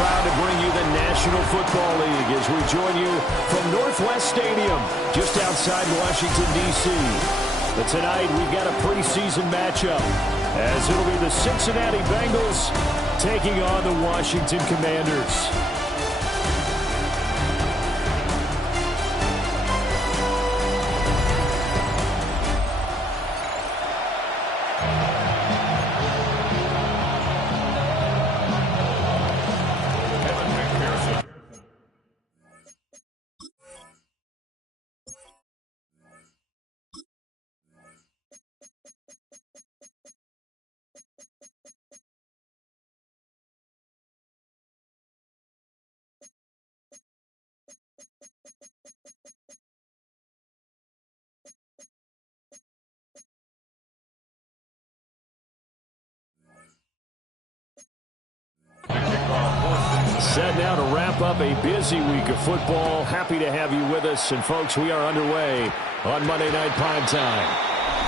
proud to bring you the National Football League as we join you from Northwest Stadium, just outside Washington, D.C. But tonight, we've got a preseason matchup, as it'll be the Cincinnati Bengals taking on the Washington Commanders. Set now to wrap up a busy week of football. Happy to have you with us. And, folks, we are underway on Monday Night Primetime.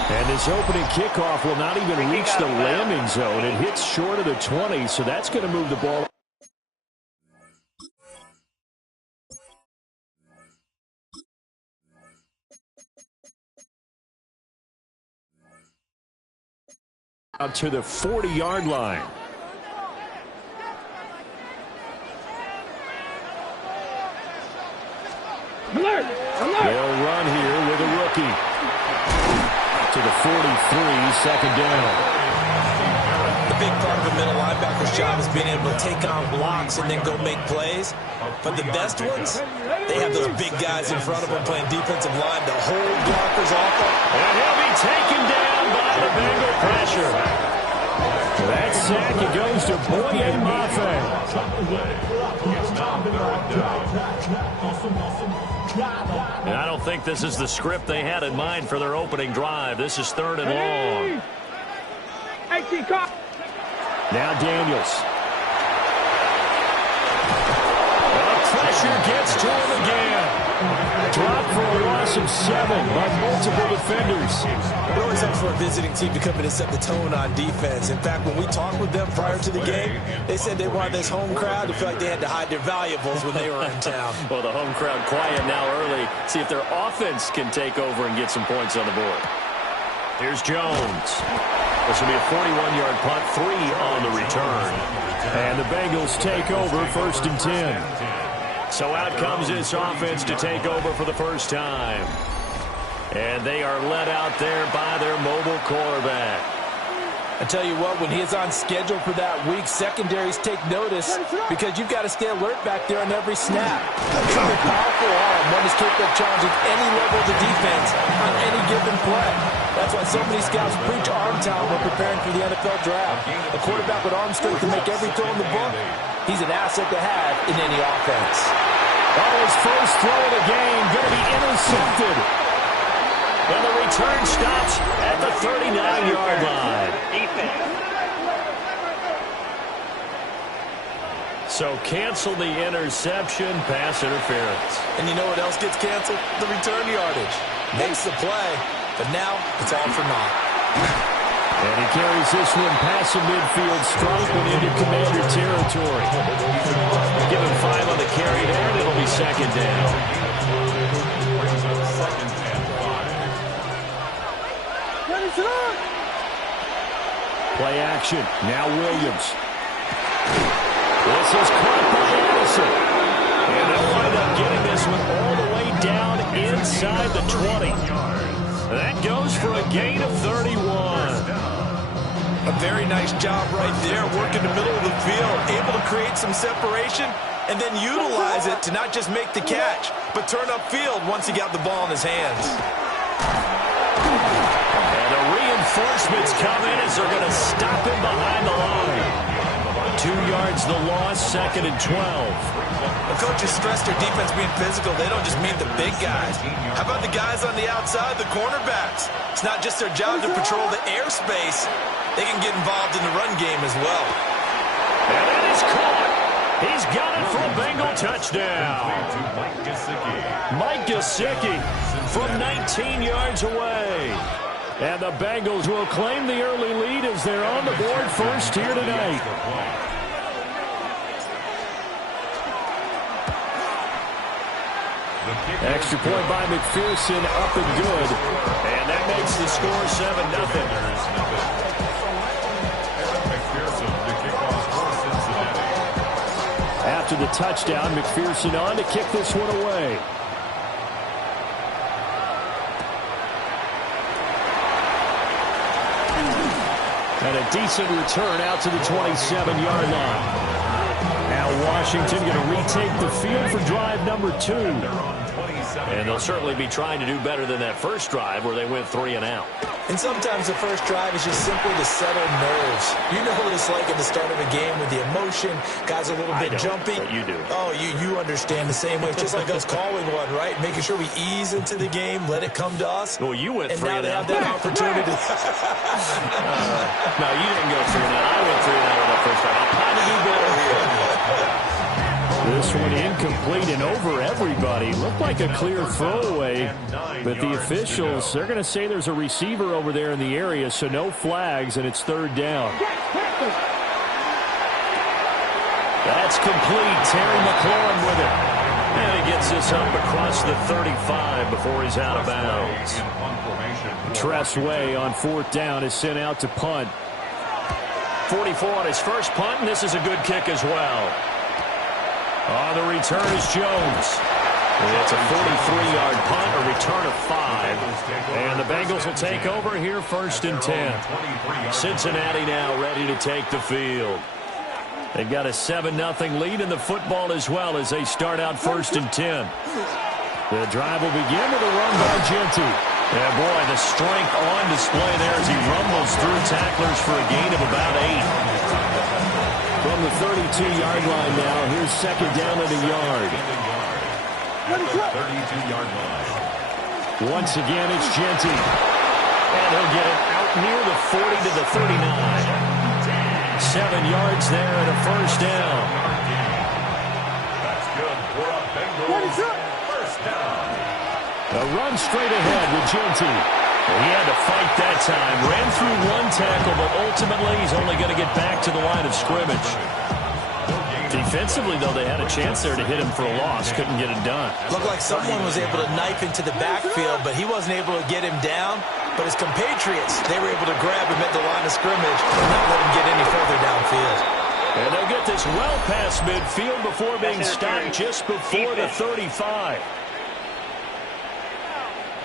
And this opening kickoff will not even reach the landing zone. It hits short of the 20, so that's going to move the ball out to the 40-yard line. Alert! Alert! They'll run here with a rookie. To the 43, second down. The big part of a middle linebacker's job is being able to take on blocks and then go make plays. But the best ones, they have those big guys in front of them playing defensive line to hold blockers off them. And he'll be taken down by the Bengal pressure. That sack, it goes to Boye Mafe. And I don't think this is the script they had in mind for their opening drive. This is 3rd and long. Now Daniels. The pressure gets to him again. Dropped for a loss of 7 by multiple defenders. It always helps for a visiting team to come in and set the tone on defense. In fact, when we talked with them prior to the game, they said they wanted this home crowd to feel like they had to hide their valuables when they were in town. Well, the home crowd quiet now early. See if their offense can take over and get some points on the board. Here's Jones. This will be a 41-yard punt, 3 on the return. And the Bengals take over 1st and 10. So out comes this offense to take over for the first time. And they are led out there by their mobile quarterback. I tell you what, when he is on schedule for that week, secondaries take notice because you've got to stay alert back there on every snap. A truly powerful arm, one is capable of challenging any level of the defense on any given play. That's why so many scouts preach arm talent when preparing for the NFL draft. A quarterback with arm strength to make every throw in the book, he's an asset to have in any offense. Oh, his first throw of the game going to be intercepted. And the return stops at the 39-yard line. So cancel the interception, pass interference. And you know what else gets canceled? The return yardage. Makes the play, but now it's all for naught. And he carries this one past the midfield stripe and into Commander territory. Give him 5 on the carry there, and it'll be second down. Play action. Now Williams. This is caught by Addison. And they'll wind up getting this one all the way down inside the 20. That goes for a gain of 31. A very nice job right there, working the middle of the field, able to create some separation and then utilize it to not just make the catch, but turn upfield once he got the ball in his hands. And the reinforcements come in as they're going to stop him behind the line. 2 yards the loss, 2nd and 12. The coaches stress their defense being physical. They don't just mean the big guys. How about the guys on the outside, the cornerbacks? It's not just their job to patrol the airspace. They can get involved in the run game as well. And it is caught. He's got it for a Bengal touchdown. Mike Gesicki from 19 yards away. And the Bengals will claim the early lead as they're on the board first here tonight. Extra point by McPherson, up and good. And that makes the score 7-0. After the touchdown, McPherson on to kick this one away. And a decent return out to the 27-yard line. Now Washington going to retake the field for drive number 2. And they'll certainly be trying to do better than that first drive where they went 3 and out. And sometimes the first drive is just simply to settle nerves. You know what it's like at the start of a game with the emotion. Guys are a little bit jumpy. But you do. Oh, you understand the same way. It's just like us calling one, right? Making sure we ease into the game, let it come to us. Well, you went 3 and out. And now they have that opportunity. No, you didn't go 3 and out. I went 3 and out on that first drive. I'm trying to do better here. This one incomplete and over everybody. Looked like a clear throwaway, but the officials, they're going to say there's a receiver over there in the area, so no flags, and it's 3rd down. That's complete. Terry McLaurin with it. And he gets this up across the 35 before he's out of bounds. Tress Way on 4th down is sent out to punt. 44 on his first punt, and this is a good kick as well. On the return is Jones. It's a 43-yard punt, a return of 5. And the Bengals will take over here 1st and 10. Cincinnati now ready to take the field. They've got a 7-0 lead in the football as well as they start out 1st and 10. The drive will begin with a run by Genty. Yeah, boy, the strength on display there as he rumbles through tacklers for a gain of about 8. From the 32-yard line now, here's 2nd down at a yard. 32-yard line. Once again, it's Genty. And he'll get it out near the 40 to the 39. 7 yards there and a 1st down. That's good for a Bengals first down. A run straight ahead with Genty. He had to fight that time. Ran through 1 tackle, but ultimately he's only going to get back to the line of scrimmage. Defensively, though, they had a chance there to hit him for a loss. Couldn't get it done. Looked like someone was able to knife into the backfield, but he wasn't able to get him down. But his compatriots, they were able to grab him at the line of scrimmage and not let him get any further downfield. And they'll get this well past midfield before being stopped just before the 35.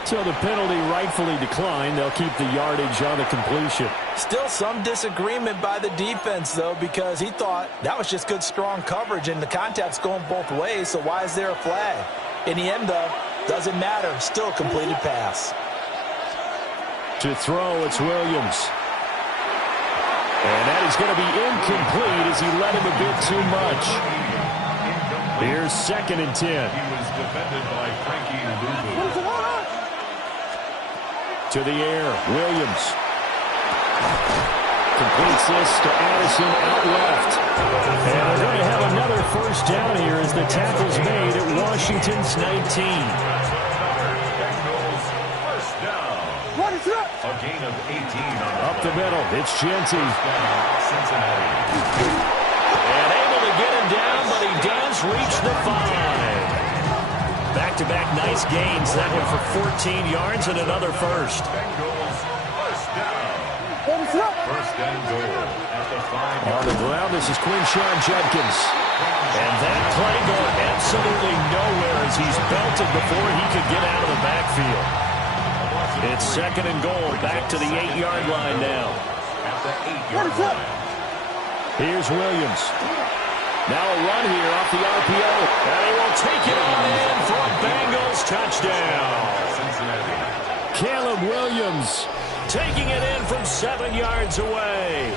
So the penalty rightfully declined. They'll keep the yardage on the completion. Still some disagreement by the defense, though, because he thought that was just good, strong coverage, and the contact's going both ways, so why is there a flag? In the end, though, doesn't matter. Still a completed pass. To throw, it's Williams. And that is going to be incomplete as he led him a bit too much. Here's 2nd and 10. He was defended by Frankie Luvu. To the air, Williams. Completes this to Addison out left. And they're going to have another 1st down here as the tackle's made at Washington's 19. Bengals first down. A gain of 18 Up the middle, it's Genty. Cincinnati. And able to get him down, but he does reach the 5. Back-to-back nice gains. That one for 14 yards and another 1st. Bengals first down. First and goal at the 5. On the ground, this is Quinshawn Judkins. And that play going absolutely nowhere as he's belted before he could get out of the backfield. It's 2nd and goal. Back to the 8-yard line now. At the 8-yard line. Here's Williams. Now a run here off the RPO. And he will take it on in for a Bengals touchdown. Cincinnati. Caleb Williams taking it in from 7 yards away.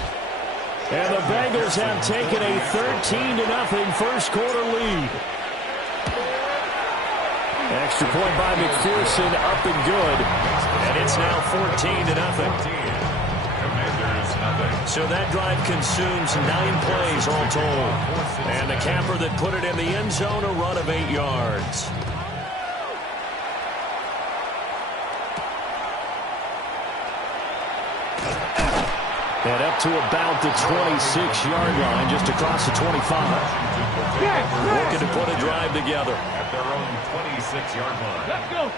And the Bengals have taken a 13-0 first quarter lead. Extra point by McPherson, up and good. And it's now 14-0. So that drive consumes 9 plays all told. And the capper that put it in the end zone, a run of 8 yards. And up to about the 26-yard line, just across the 25. Looking to put a drive together. At their own 26-yard line. Let's go.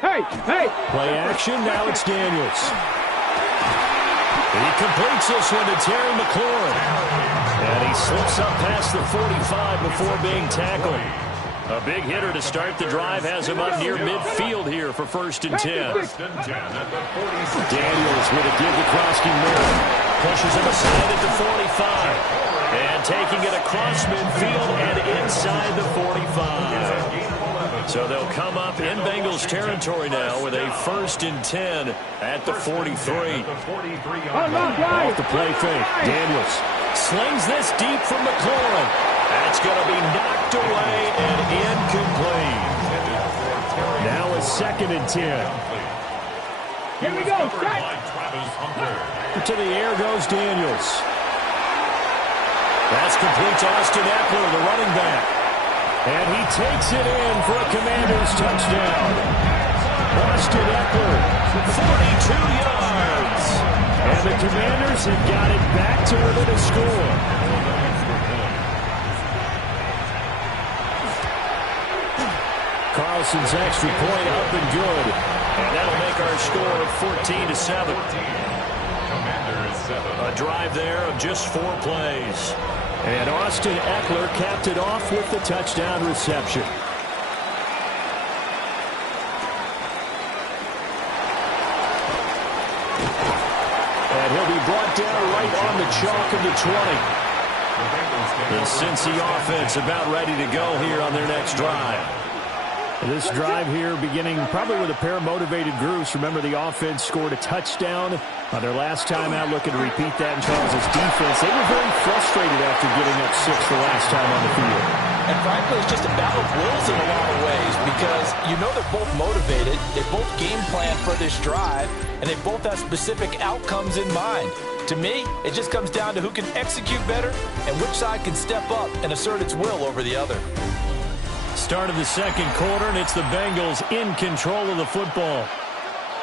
Hey, hey. Play action, now it's Daniels. He completes this one to Terry McLaurin. And he slips up past the 45 before being tackled. A big hitter to start the drive has him up near midfield here for 1st and 10. First and 10 at the 46. Daniels with a give to Krosky Miller. Pushes him aside at the 45. And taking it across midfield and inside the 45. So they'll come up in Bengals territory now with a 1st and 10 at the 43. Off the play fake. Daniels slings this deep from McLaurin. That's going to be knocked away and incomplete. Now a 2nd and 10. Here we go. To the air goes Daniels. That's complete to Austin Eckler, the running back. And he takes it in for a Commanders touchdown. Austin Eckler, 42 yards. And the Commanders have got it back to within a score. Carlson's extra point up and good. And that'll make our score 14-7. A drive there of just 4 plays. And Austin Eckler capped it off with the touchdown reception. And he'll be brought down right on the chalk of the 20. The Cincy offense about ready to go here on their next drive. This drive here beginning probably with a pair of motivated groups. Remember, the offense scored a touchdown on their last time out. Looking to repeat that in Charles' defense. They were very frustrated after giving up 6 the last time on the field. And frankly, it's just a battle of wills in a lot of ways because you know they're both motivated. They both game plan for this drive, and they both have specific outcomes in mind. To me, it just comes down to who can execute better and which side can step up and assert its will over the other. Start of the 2nd quarter, and it's the Bengals in control of the football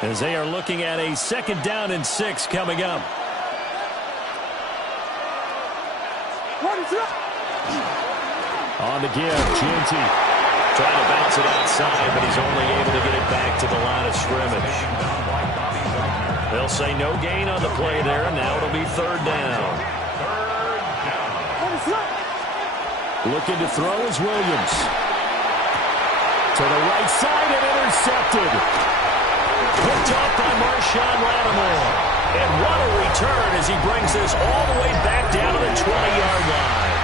as they are looking at a 2nd down and 6 coming up. On the give, Ginty trying to bounce it outside, but he's only able to get it back to the line of scrimmage. They'll say no gain on the play there, and now it'll be 3rd down. Looking to throw is Williams. To the right side and intercepted. Picked off by Marshawn Lattimore. And what a return as he brings this all the way back down to the 20-yard line.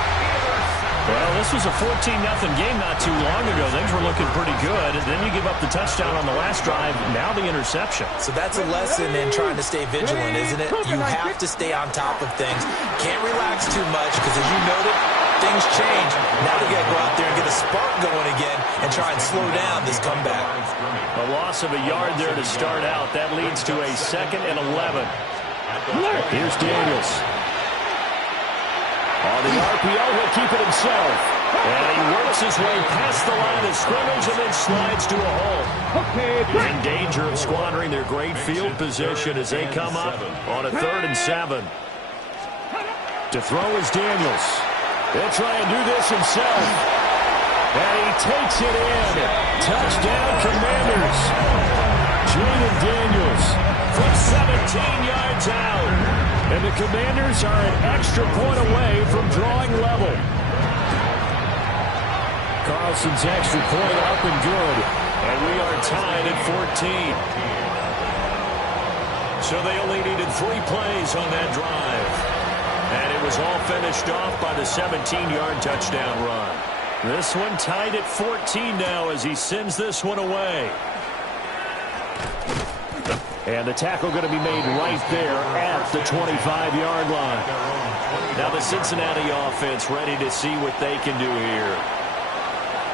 Well, this was a 14-0 game not too long ago. Things were looking pretty good. And then you give up the touchdown on the last drive. Now the interception. So that's a lesson in trying to stay vigilant, isn't it? You have to stay on top of things. Can't relax too much because, as you noted, things change. Now they got to go out there and get a spark going again and try and slow down this comeback. A loss of a yard there to start out. That leads to a 2nd and 11. Here's Daniels. On the RPO, he'll keep it himself. And he works his way past the line of scrimmage and then slides to a hole. In danger of squandering their great field position as they come up on a 3rd and 7. To throw is Daniels. He'll try and do this himself. And he takes it in. Touchdown, Commanders. Jaden Daniels from 17 yards out. And the Commanders are an extra point away from drawing level. Carlson's extra point up and good. And we are tied at 14. So they only needed 3 plays on that drive. And it was all finished off by the 17-yard touchdown run. This one tied at 14 now as he sends this one away. And the tackle going to be made right there at the 25-yard line. Now the Cincinnati offense ready to see what they can do here.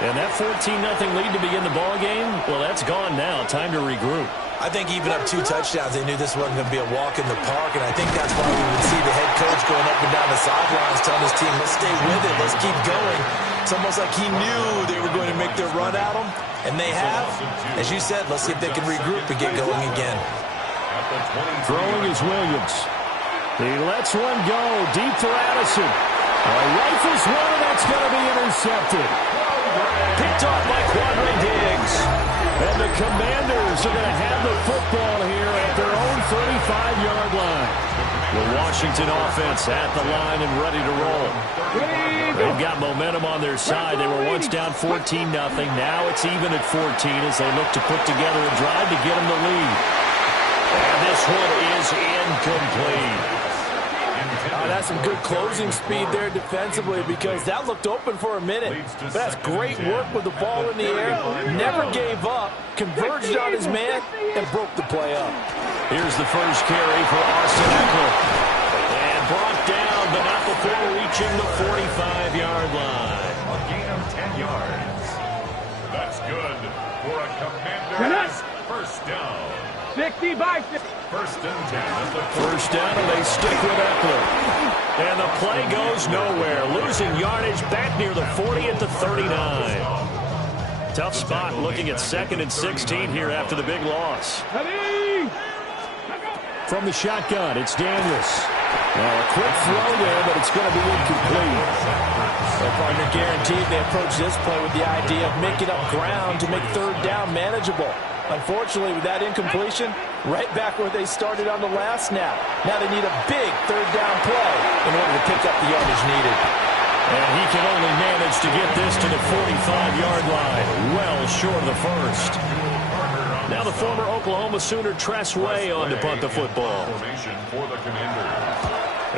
And that 14-0 lead to begin the ball game, well, that's gone now. Time to regroup. I think even up 2 touchdowns, they knew this wasn't going to be a walk in the park, and I think that's why we would see the head coach going up and down the sidelines telling his team, let's stay with it, let's keep going. It's almost like he knew they were going to make their run at him, and they have. As you said, let's see if they can regroup and get going again. Throwing is Williams. He lets one go deep for Addison. Rifles one, and that's going to be intercepted. Picked off by Quadre Diggs. And the Commanders are going to have the football here at their own 35-yard line. The Washington offense at the line and ready to roll. They've got momentum on their side. They were once down 14-0. Now it's even at 14 as they look to put together a drive to get them the lead. And this one is incomplete. That's some good closing speed there defensively because that looked open for a minute. But that's great work with the ball in the air. Never gave up, converged on his man, and broke the play up. Here's the first carry for Austin Eckler. And brought down, but not before reaching the 45-yard line. A gain of 10 yards. That's good for a Commanders first down. 60 by 50. First and 10. First down, and they stick with Eckler. And the play goes nowhere. Losing yardage back near the 40 at the 39. Tough spot looking at 2nd and 16 here after the big loss. From the shotgun, it's Daniels. Well, a quick throw there, but it's going to be incomplete. Their partner guaranteed they approach this play with the idea of making up ground to make 3rd down manageable. Unfortunately, with that incompletion, right back where they started on the last snap. Now they need a big 3rd down play in order to pick up the yardage needed. And he can only manage to get this to the 45-yard line, well short of the first. Now the former Oklahoma Sooner Tress Way on to punt the football.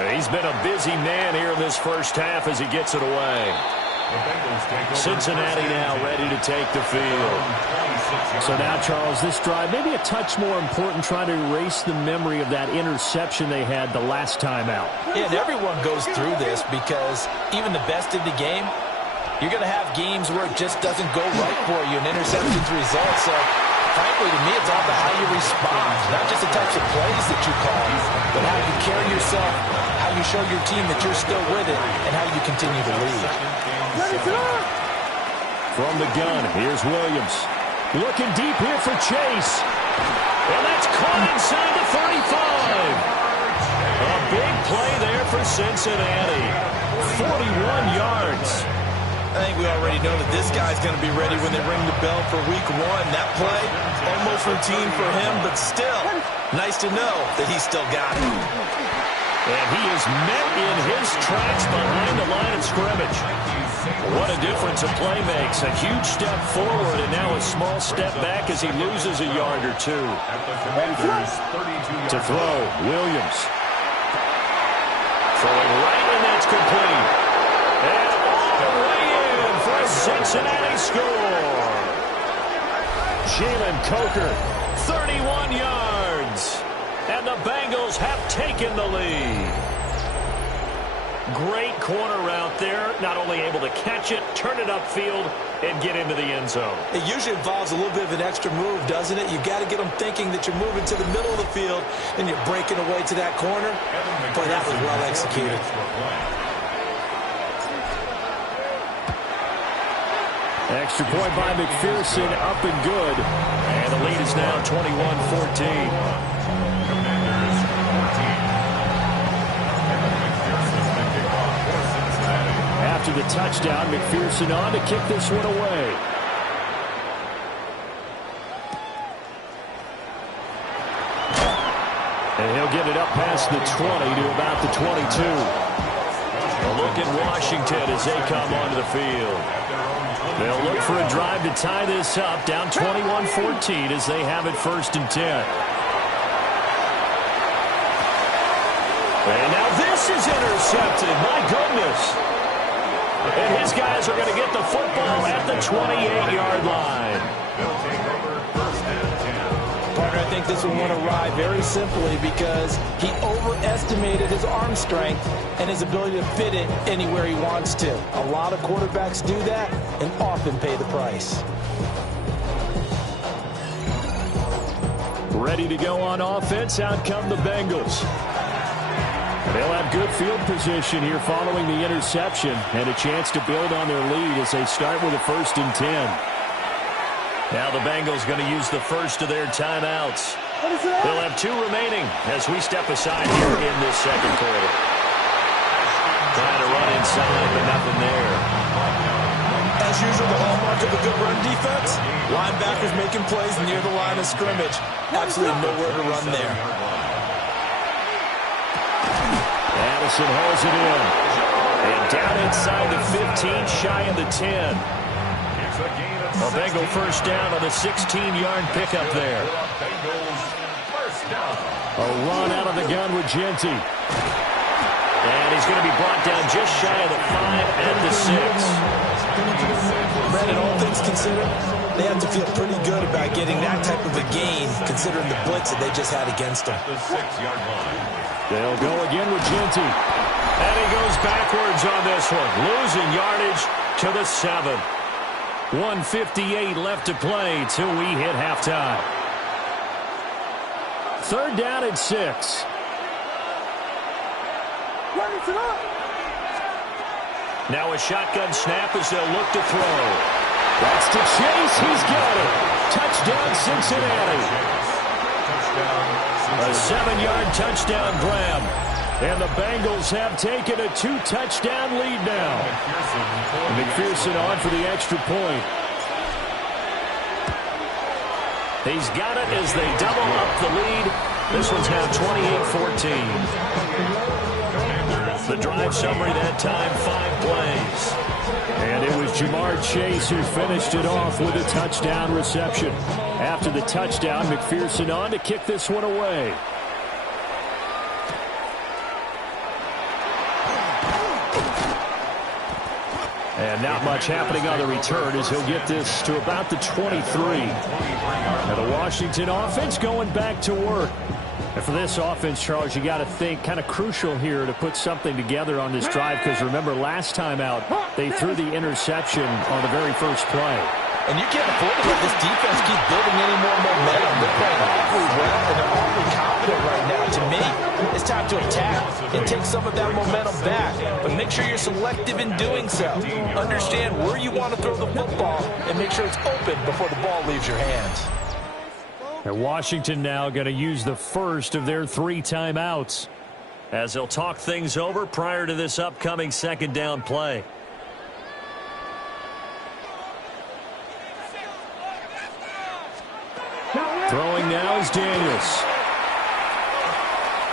He's been a busy man here in this first half as he gets it away. Cincinnati now ready to take the field. So now, Charles, this drive maybe a touch more important, trying to erase the memory of that interception they had the last time out. Yeah, and everyone goes through this because even the best in the game, you're going to have games where it just doesn't go right for you, and interceptions result. So, frankly, to me, it's all about how you respond, not just the types of plays that you call, but how you carry yourself, how you show your team that you're still with it, and how you continue to lead. From the gun, here's Williams. Looking deep here for Chase. And that's caught inside the 35. A big play there for Cincinnati. 41 yards. I think we already know that this guy's going to be ready when they ring the bell for week 1. That play, almost routine for him, but still, nice to know that he's still got it. And he is met in his tracks behind the line of scrimmage. What a difference a play makes. A huge step forward and now a small step back as he loses a yard or two. To throw, Williams. Throwing right, and that's complete. And all the way in for a Cincinnati score. Jalen Coker, 31 yards. And the Bengals have taken the lead. Great corner route there. Not only able to catch it, turn it upfield, and get into the end zone. It usually involves a little bit of an extra move, doesn't it? You've got to get them thinking that you're moving to the middle of the field and you're breaking away to that corner. Boy, that was well executed. Extra point by McPherson, up and good. And the lead is now 21-14. After the touchdown, McPherson on to kick this one away. And he'll get it up past the 20 to about the 22. A look at Washington as they come onto the field. They'll look for a drive to tie this up, down 21-14 as they have it 1st and 10. And now this is intercepted. My goodness. And his guys are going to get the football at the 28-yard line. Partner, I think this one went awry very simply because he overestimated his arm strength and his ability to fit it anywhere he wants to. A lot of quarterbacks do that and often pay the price. Ready to go on offense. Out come the Bengals. They'll have good field position here following the interception and a chance to build on their lead as they start with a 1st and 10. Now the Bengals going to use the first of their timeouts. They'll have 2 remaining as we step aside here in this second quarter. Trying to run inside, but nothing there. As usual, the hallmark of a good run defense, linebackers making plays near the line of scrimmage. Absolutely nowhere to run there. Addison holds it in. And down inside the 15, shy of the 10. A Bengal first down on the 16-yard pickup there. A run out of the gun with Genty. And he's going to be brought down just shy of the 5 at the 6. Brandon, all things considered, they have to feel pretty good about getting that type of a gain, considering the blitz that they just had against them. They'll go again with Genty. And he goes backwards on this one, losing yardage to the 7. 1:58 left to play till we hit halftime. Third down and 6. Now a shotgun snap as they'll look to throw. That's to Chase. He's got it. Touchdown, Cincinnati. A 7-yard touchdown grab. And the Bengals have taken a 2-touchdown lead now. McPherson on for the extra point. He's got it as they double up the lead. This one's now 28-14. The drive summary that time, 5 plays. And it was Jamar Chase who finished it off with a touchdown reception. After the touchdown, McPherson on to kick this one away. And not much happening on the return as he'll get this to about the 23. And the Washington offense going back to work. And for this offense, Charles, you got to think kind of crucial here to put something together on this drive, because remember last time out they threw the interception on the very first play. And you can't afford to let this defense keep building any more momentum. They're playing awfully well, and they're awfully confident right now. To me, it's time to attack and take some of that momentum back. But make sure you're selective in doing so. Understand where you want to throw the football and make sure it's open before the ball leaves your hands. And Washington now going to use the first of their 3 timeouts as they'll talk things over prior to this upcoming second down play. Throwing now is Daniels.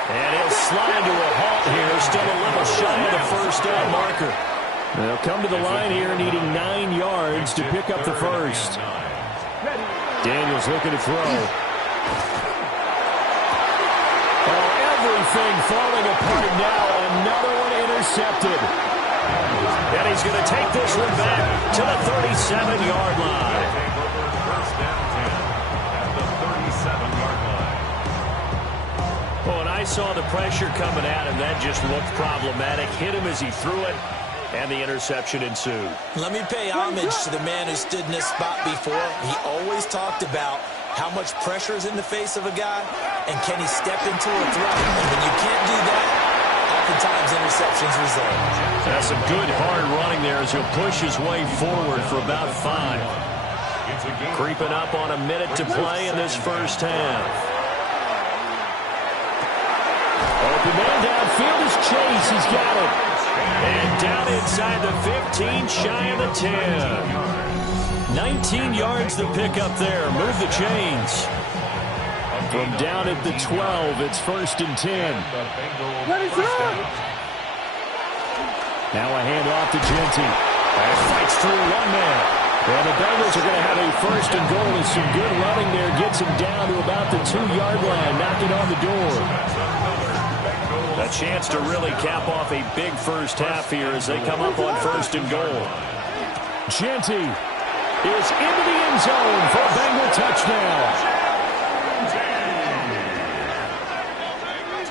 And he'll slide to a halt here, still a little shy of the first down marker. They'll come to the line here needing 9 yards to pick up the first. Daniels looking to throw. Oh, everything falling apart now. Another one intercepted. And he's going to take this one back to the 37-yard line. First down 10 at the 37-yard line. Oh, and I saw the pressure coming at him. That just looked problematic. Hit him as he threw it. And the interception ensued. Let me pay homage to the man who stood in this spot before. He always talked about how much pressure is in the face of a guy, and can he step into a throw. And when you can't do that, oftentimes interceptions result. That's some good hard running there as he'll push his way forward for about 5. Creeping up on a minute to play in this first half. Open man downfield is Chase. He's got it. And down inside the 15, shy of the 10. 19 yards to pick up there. Move the chains. From down at the 12, it's 1st and 10. Now a handoff to Genty. And fights through one man. And the Bengals are going to have a 1st and goal with some good running there. Gets him down to about the 2-yard line, knocking on the door. A chance to really cap off a big first half here as they come up on 1st and goal. Genty is into the end zone for a Bengal touchdown.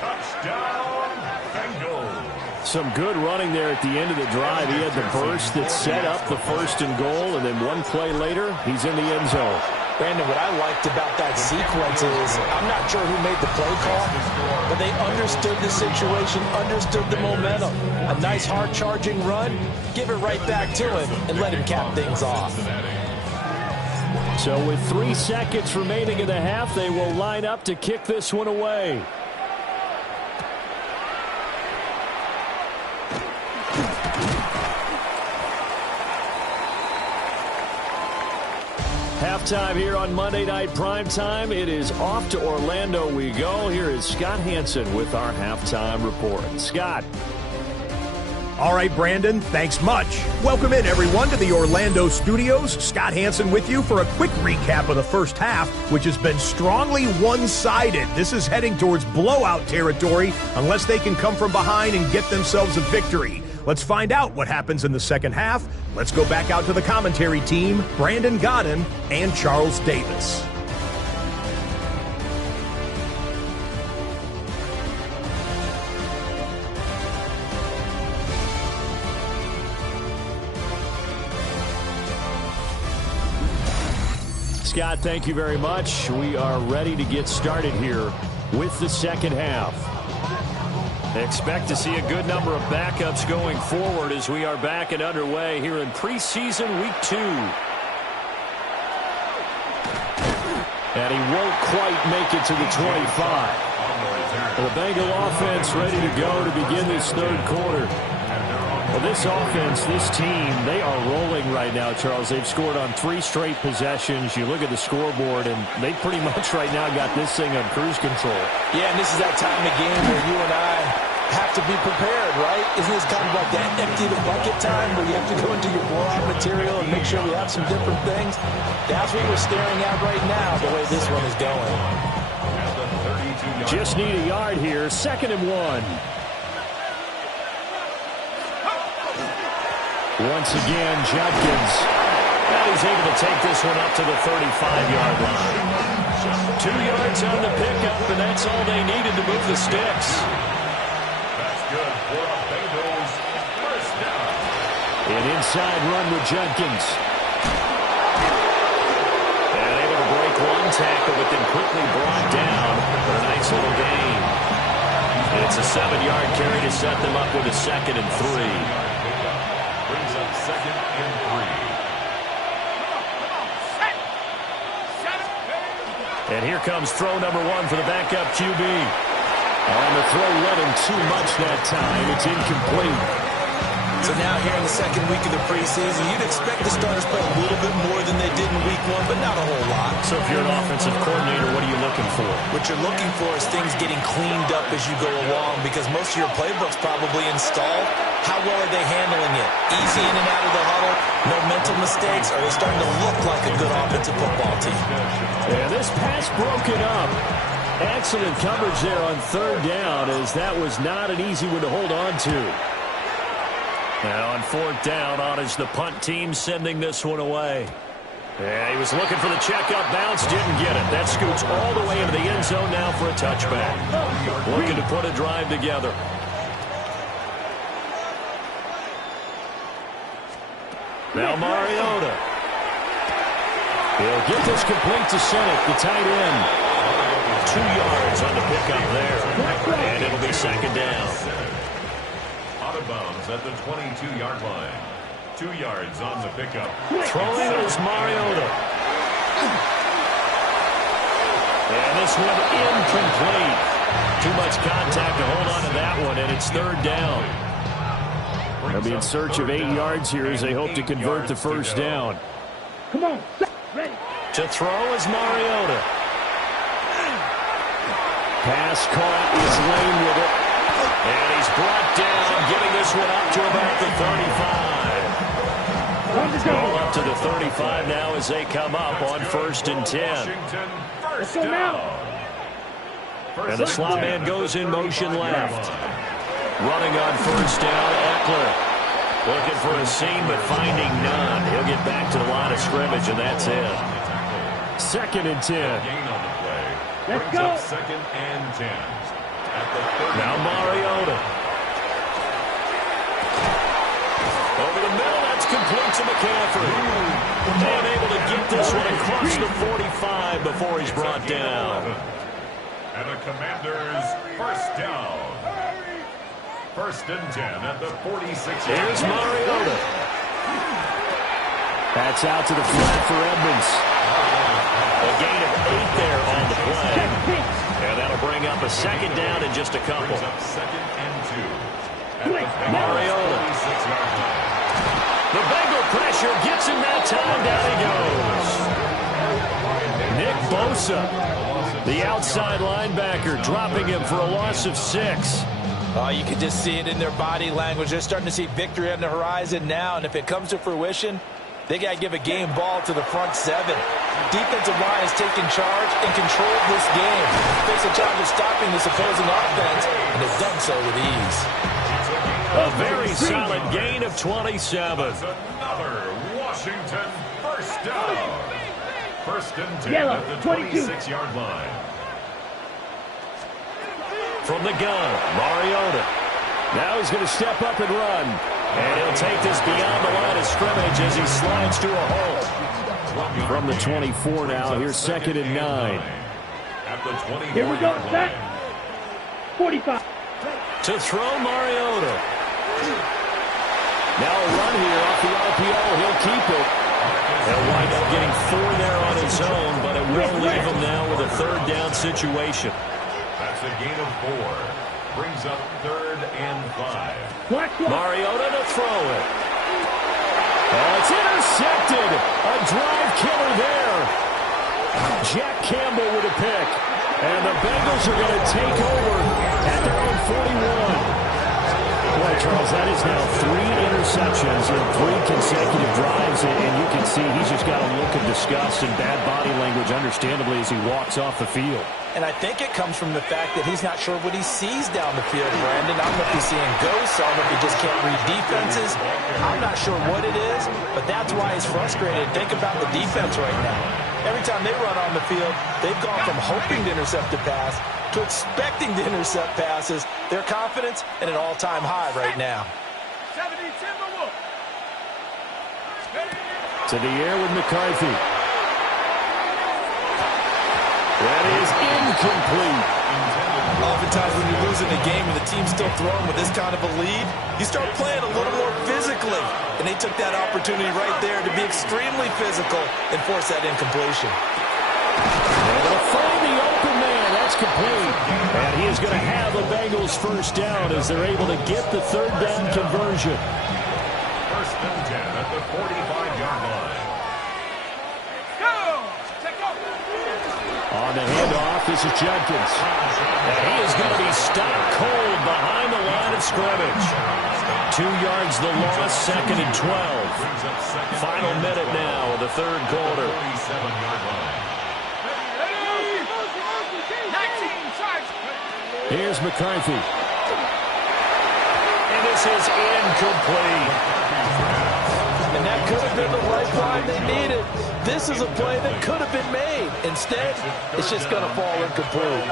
Touchdown, Bengals. Some good running there at the end of the drive. He had the burst that set up the 1st and goal, and then one play later, he's in the end zone. Brandon, what I liked about that sequence is, I'm not sure who made the play call, but they understood the situation, understood the momentum. A nice hard-charging run, give it right back to him, and let him cap things off. So with 3 seconds remaining in the half, they will line up to kick this one away. Halftime here on Monday Night Primetime. It is off to Orlando we go. Here is Scott Hansen with our halftime report. Scott. All right, Brandon, thanks much. Welcome in, everyone, to the Orlando studios. Scott Hansen with you for a quick recap of the first half, which has been strongly one-sided. This is heading towards blowout territory unless they can come from behind and get themselves a victory. Let's find out what happens in the second half. Let's go back out to the commentary team, Brandon Godden and Charles Davis. Scott, thank you very much. We are ready to get started here with the second half. Expect to see a good number of backups going forward as we are back and underway here in preseason week 2. And he won't quite make it to the 25. The Bengal offense ready to go to begin this third quarter. Well, this offense, this team, they are rolling right now, Charles. They've scored on 3 straight possessions. You look at the scoreboard, and they pretty much right now got this thing on cruise control. Yeah, and this is that time of game where you and I have to be prepared, right? Isn't this kind of like that empty the bucket time where you have to go into your blowout material and make sure we have some different things? That's what we're staring at right now, the way this one is going. Just need a yard here. 2nd and 1. Once again, Judkins. Now he's able to take this one up to the 35-yard line. 2 yards on the pickup, and that's all they needed to move the sticks. That's good for the Bengals. First down. An inside run with Judkins. And able to break one tackle, but then quickly brought down for a nice little gain. It's a 7-yard carry to set them up with a 2nd and 3. Brings up 2nd and 3. And here comes throw number 1 for the backup QB. And the throw led him too much that time. It's incomplete. So now here in the second week of the preseason, you'd expect the starters play a little bit more than they did in week 1, but not a whole lot. So if you're an offensive coordinator, what are you looking for? What you're looking for is things getting cleaned up as you go along, because most of your playbook's probably installed. How well are they handling it? Easy in and out of the huddle? No mental mistakes? Are they starting to look like a good offensive football team? Yeah, this pass broken up. Excellent coverage there on 3rd down, as that was not an easy one to hold on to. And on 4th down, on is the punt team sending this one away. Yeah, he was looking for the checkup bounce, didn't get it. That scoots all the way into the end zone now for a touchback. Looking to put a drive together. Now Mariota. He'll get this complete to Senate, the tight end. 2 yards on the pickup there. And it'll be 2nd down. Out of bounds at the 22-yard line. 2 yards on the pickup. Throwing is Mariota. And this one incomplete. Too much contact to hold on to that one, and it's 3rd down. They'll be in search of 8 yards here as they hope to convert the first down. Come on. Ready. To throw is Mariota. Pass caught is Lane with it. And he's brought down, getting this one up to about the 35. All up to the 35 now as they come up on 1st and 10. Washington, first down. And the slot man goes in motion left. Running on 1st down, Eckler. Looking for a seam, but finding none. He'll get back to the line of scrimmage, and that's it. 2nd and 10. Gain on the play. Let's Brings go. up 2nd and 10. At the 30. Now Mariota. Over the middle, that's complete to McCaffrey. Unable to get this one across the 45 before he's brought down. And the Commanders, first down. 1st and 10 at the 46. Here's Mariota. That's out to the flat for Edmonds. a second down and just a couple. Brings up 2nd and 2. Mariota. The Bengal pressure gets him that time. Down he goes. Nick Bosa, the outside linebacker, dropping him for a loss of 6. Oh, you can just see it in their body language. They're starting to see victory on the horizon now, and if it comes to fruition, they got to give a game ball to the front 7. Defensive line has taken charge and controlled this game. Face a challenge of stopping this opposing offense, and they've done so with ease. A very solid gain of 27. That's another Washington first down. 1st and 10 Yellow, at the 26-yard line. From the gun, Mariota. Now he's going to step up and run. And he'll take this beyond the line of scrimmage as he slides to a hole. From the 24 now, here's 2nd and 9. At the 24-yard Here we go, set. line. 45. To throw Mariota. Now a run here off the RPO. He'll keep it. He'll wind up getting 4 there on his own, but it will leave him now with a 3rd down situation. That's a gain of 4. Brings up 3rd and 5. Mariota to throw it. Oh, it's intercepted. A drive killer there. Jack Campbell with a pick. And the Bengals are going to take over at their own 41. Boy, Charles, that is now 3 interceptions in 3 consecutive drives, and you can see he's just got a look of disgust and bad body language, understandably, as he walks off the field. And I think it comes from the fact that he's not sure what he sees down the field, Brandon. I don't know if he's seeing ghosts. I don't know if he just can't read defenses. I'm not sure what it is, but that's why he's frustrated. Think about the defense right now. Every time they run on the field, they've gone from hoping to intercept a pass to expecting to intercept passes. Their confidence at an all-time high right now. To the air with McCarthy. That is incomplete. Oftentimes when you're losing a game and the team's still throwing with this kind of a lead, you start playing a little more physically. And they took that opportunity right there to be extremely physical and force that incompletion. Able to find the open man. That's complete. And he is going to have the Bengals first down as they're able to get the 3rd down conversion. 1st and 10 at the 45-yard line. On the handoff, this is Jenkins. And he is going to be stopped cold behind the line of scrimmage. 2 yards the loss, 2nd and 12. Final minute now of the 3rd quarter. 47-yard line. Here's McCarthy. And this is incomplete. And that could have been the lifeline they needed. This is a play that could have been made. Instead, it's just going to fall incomplete.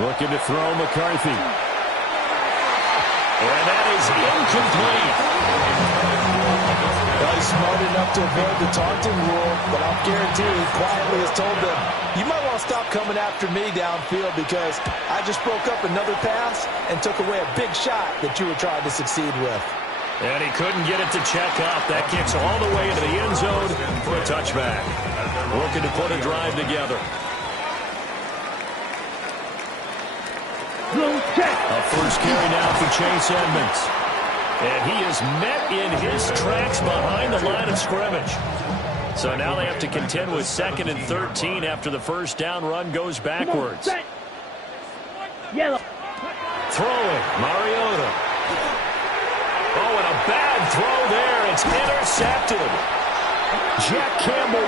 Looking to throw McCarthy. And that is incomplete. Well, he's smart enough to avoid the taunting rule, but I'll guarantee he quietly has told them, you might want to stop coming after me downfield because I just broke up another pass and took away a big shot that you were trying to succeed with. And he couldn't get it to check up. That kicks all the way into the end zone for a touchback. Looking to put a drive together. A first carry now for Chase Edmonds. And he is met in his tracks behind the line of scrimmage. So now they have to contend with 2nd and 13 after the first down run goes backwards. Yellow. Throwing, Mariota. Oh, and a bad throw there. It's intercepted. Jack Campbell